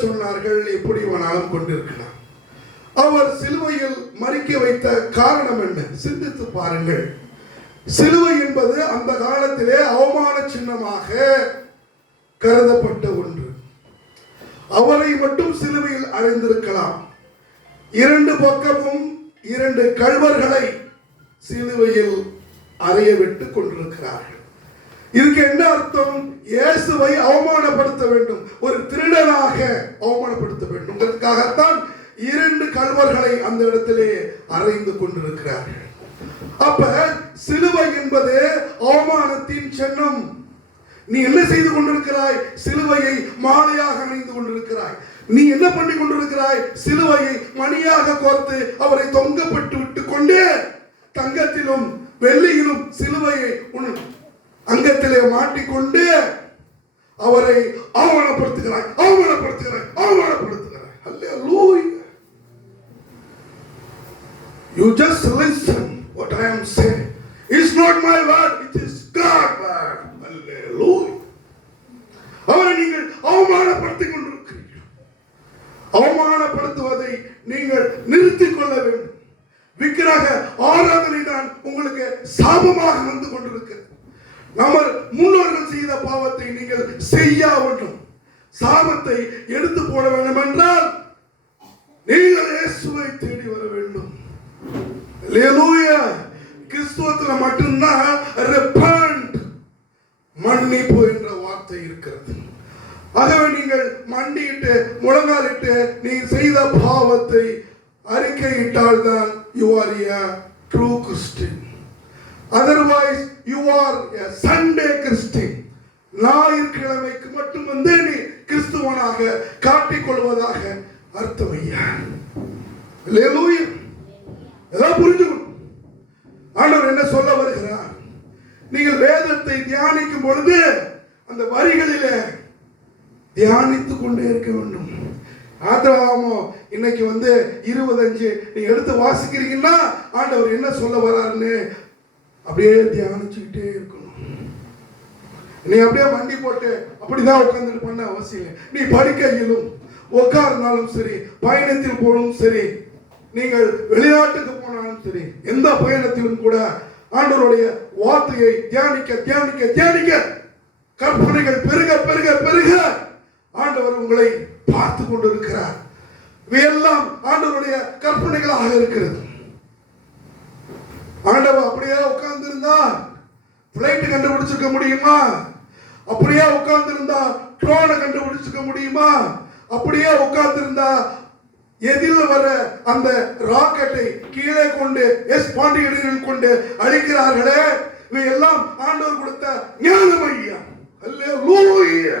சொன்னார்கள், எப்படி வேணாலும் கொண்டிருக்கலாம். அவர் சிலுவையில் மறிக்க வைத்த காரணம் என்ன? சிந்தித்து பாருங்கள். சிலுவை என்பது அந்த காலத்திலே அவமான சின்னமாக கருதப்பட்ட ஒன்று. அவரை மட்டும் சிலுவையில் அறைந்திருக்கலாம். இரண்டு பக்கமும் இரண்டு கள்வர்களை சிலுவையில் அறைய விட்டு கொண்டிருக்கிறார்கள். இதுக்கு என்ன அர்த்தம்? இயேசுவை அவமானப்படுத்த வேண்டும், ஒரு திருடனாக அவமானப்படுத்த வேண்டும். அதற்காகத்தான் இரண்டு கள்வர்களை அந்த இடத்திலே அறைந்து கொண்டிருக்கிறார்கள். அப்ப சிலுவை என்பது அவமானத்தின் சின்னம். நீ என்ன செய்து கொண்டிருக்கிறாய்? சிலுவையை மாலையாக அணிந்து கொண்டிருக்கிறாய். நீ என்ன பண்ணி கொண்டிருக்கிறாய்? சிலுவையை மணியாக கோர்த்து அவரை தொங்கப்பட்டு விட்டு கொண்டு தங்கத்திலும் வெள்ளியிலும் சிலுவையை அங்கத்திலே மாட்டிக்கொண்டு அவரை அவமானப்படுத்துகிறாய், அவமானப்படுத்துகிறாய், அவமானப்படுத்துகிறாய். Hallelujah. You just listen what I am saying. It's not my word, it is God's word. Hallelujah. அவரை நீங்கள் அவமானப்படுத்திக் கொண்டிருக்கிறீர்கள். அவமானப்படுத்துவதை நீங்கள் நிறுத்திக் கொள்ள வேண்டும். விக்கிரக ஆராதனை தான் உங்களுக்கு சாபமாக வந்து கொண்டிருக்கிறது. நம்ம முன்னோர்கள் செய்த பாவத்தை நீங்கள் செய்ய வேண்டும். சாபத்தை எடுத்து போட வேண்டும் என்றால் நீங்கள் இயேசுவை தேடி வர வேண்டும். அல்லேலூயா. கிறிஸ்துவத்தில் மட்டும்தான் ரெபண்ட், மன்னிப்பு என்ற வார்த்தை இருக்கிறது. ஆகவே நீங்கள் மண்டியிட்டு முழங்காலிட்டு நீங்கள் செய்த பாவத்தை அறிக்கையிட்டால் தான் you are a true Christian. Otherwise you are a Sunday Christian. ஞாயிற்றுக்கிழமைக்கு மட்டும் வந்து நீ கிறிஸ்துவனாக காட்டிக்கொள்வதாக அர்த்தம் ஐயா. அல்லேலூயா. எல்லாம் புரிஞ்சுக்கணும். ஆண்டவர் என்ன சொல்ல வருகிறார்? நீங்கள் வேதத்தை தியானிக்கும் பொழுது அந்த வரிகளிலே தியானித்துக் கொண்டே இருக்க வேண்டும். ஆத்ராமோ இன்னைக்கு 25 நீங்க எடுத்து வாசிக்கிறீங்கன்னா ஆண்டவர் என்ன சொல்ல வராருன்னு அப்படியே தியானிச்சுக்கிட்டே இருக்கணும். நீ அப்படியே மண்டி போட்டு அப்படிதான் உட்கார்ந்துட்டு பண்ண அவசியம் இல்லை. நீ படுக்கையிலும் உட்கார்ந்தாலும் சரி, பயணத்தில் போனாலும் சரி, நீங்கள் வெளிநாட்டுக்கு போனாலும் சரி, எந்த பயணத்திலும் கூட ஆண்டவருடைய வார்த்தையை தியானிக்க தியானிக்க தியானிக்க கற்பனைகள் பெருக பெருக பெருக ஆண்டவர் உங்களை பார்த்து கொண்டிருக்கிறார். இவையெல்லாம் ஆண்டவருடைய கற்பனைகளாக இருக்கிறது. ஆண்டவர் அப்படியே உட்கார்ந்து இருந்தா பிளைட் கண்டுபிடிச்சிருக்க முடியுமா? அப்படியே உட்கார்ந்து இருந்தா ட்ரோனை கண்டுபிடிச்சிருக்க முடியுமா? அப்படியே உட்கார்ந்து இருந்தா எதிரில் வர அந்த ராக்கெட்டை கீழே கொண்டு பாண்டியடிகள் கொண்டு அழிக்கிறார்களே, இவையெல்லாம் ஆண்டவர் கொடுத்த ஞானம் ஐயா. அல்லேலூயா.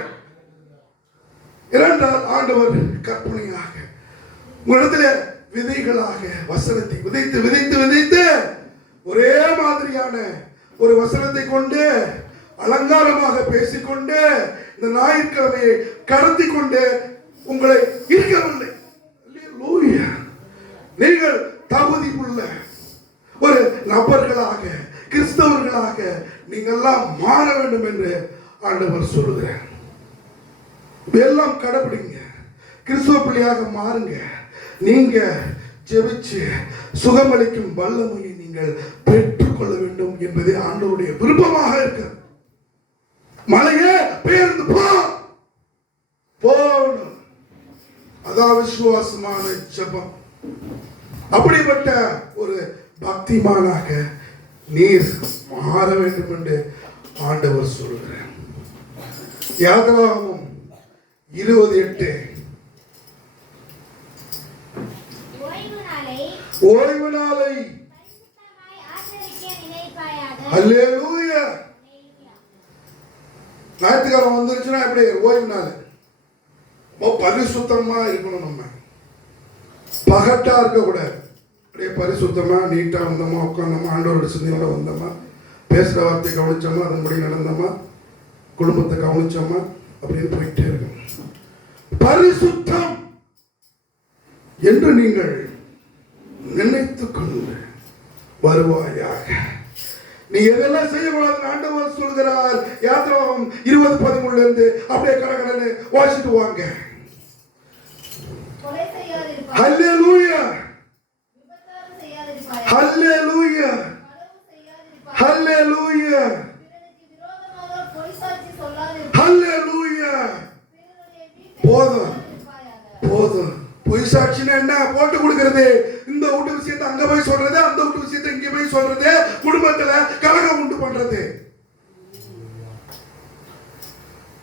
இரண்டால் ஆண்டவர் கற்பனையாக உங்களிடத்தில் விதைகளாக வசனத்தை விதைத்து விதைத்து விதைத்து ஒரே மாதிரியான ஒரு வசனத்தை கொண்டு அலங்காரமாக பேசிக்கொண்டு இந்த ஞாயிற்றுக்கிழமையை கடத்தி கொண்டு உங்களை இருக்கவில்லை. நீங்கள் தகுதி உள்ள ஒரு நபர்களாக கிறிஸ்தவர்களாக நீங்கள்லாம் மாற வேண்டும் என்று ஆண்டவர் சொல்லுகிறார். எல்லாம் கடைபிடிங்க, கிறிஸ்துவ பிள்ளையாக மாறுங்க. நீங்க ஜெபிச்சு சுகமளிக்கும் வல்லமையை நீங்கள் பெற்றுக்கொள்ள வேண்டும் என்பதே ஆண்டவருடைய விருப்பமாக இருக்கு. மலையே பெயர்ந்து போகணும், அதான் விசுவாசமான ஜெபம். அப்படிப்பட்ட ஒரு பக்திமானாக நீர் மாற வேண்டும் என்று ஆண்டவர் சொல்கிறார். யாத்ராகமம் 20:8 ஓய்வு நாளை அல்லேலூயா. ஞாயிற்றுக்கிழமை வந்துருச்சுன்னா எப்படி ஓய்வு நாள் பரிசுத்தமா இருக்கணும். நம்ம பகட்டா இருக்கக்கூடாது. அப்படியே பரிசுத்தமா நீட்டா வந்தோமா, உட்காந்தோமா, ஆண்டவரோட சிந்தனையோட வந்தோமா, பேசுற வார்த்தை கவனிச்சோமா, அதன்படி நடந்தோமா, குடும்பத்தை கவனிச்சோமா, அப்படின்னு போயிட்டே இருக்கும். பரிசுத்தம் என்று நீங்கள் நினைத்துக் கொண்டு வருவாயாக. நீ எதெல்லாம் செய்யக்கூடாது ஆண்டவர் சொல்கிறார். யாத்ராகமம் 20:13 அப்படியே கடகடன்னு வாசிட்டு வாங்க. ஹல்லேலூயா, ஹல்லேலூயா, ஹல்லேலூயா, ஹல்லேலூயா. போதும் போதும். பொய் சாட்சினா என்ன? போட்டு கொடுக்கிறது. இந்த வீட்டு விஷயத்தை அங்க போய் சொல்றது, அந்த வீட்டு விஷயத்தை இங்க போய் சொல்றது, குடும்பத்துல கலகம் உண்டு பண்றது.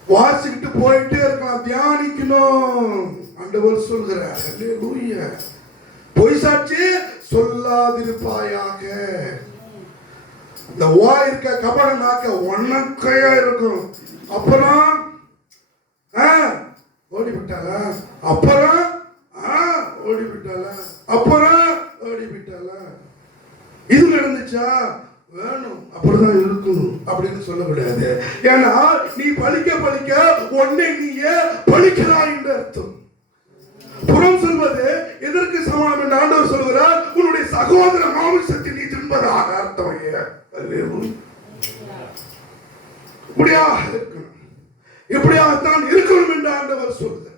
வாசிக்கிட்டு போயிட்டே இருக்கலாம், தியானிக்கணும். ஆண்டவர் சொல்கிறார், ஹல்லேலூயா. பொய் சாட்சி சொல்லாதிருப்பாயாக. இந்த வாய் இருக்க கபட நாக்க ஒன்னக்கையா இருக்கும். அப்புறம் ஓடிவிட்டாளா, அப்புறம் ஓடிவிட்டாளா, அப்புறம் ஓடிவிட்டாளா. இது நடந்துச்சா? வேணும், அப்படிதான் இருக்கணும் அப்படின்னு சொல்லக்கூடாது. ஏன்னா நீ பழிக்க பழிக்க உன்னை நீயே பழிக்கிறாய் என்று அர்த்தம். புறம் சொல்வது எதற்கு சமானம் என்று ஆண்டவர் சொல்கிறார்? உன்னுடைய சகோதர மாமிசத்தை நீ தின்பதாக அர்த்தம். இப்படியாகத்தான் இருக்கணும் என்று ஆண்டவர் சொல்கிறார்.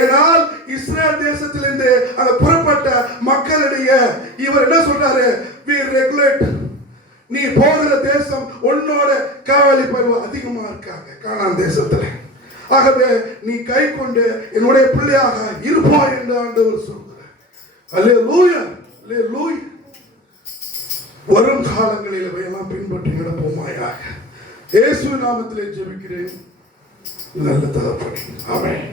ஏனால் இஸ்ரேல் தேசத்திலிருந்து அந்த புறப்பட்ட மக்களிடையே இவர் என்ன சொல்றாரு? we regulate. நீ போகிற தேசம் உன்னோட காவலி பருவம் அதிகமா இருக்காங்க கானான் தேசத்துல. ஆகவே நீ கை கொண்டு என்னுடைய பிள்ளையாக இருப்பாய் என்று ஆண்டவர் சொல்கிறார். அல்லேலூயா, அல்லேலூயா. வரும் காலங்களில் இவையெல்லாம் பின்பற்றி நடப்போமாயாக. இயேசு நாமத்திலே ஜெபிக்கிறேன் நல்ல தகப்பனே, ஆமென்.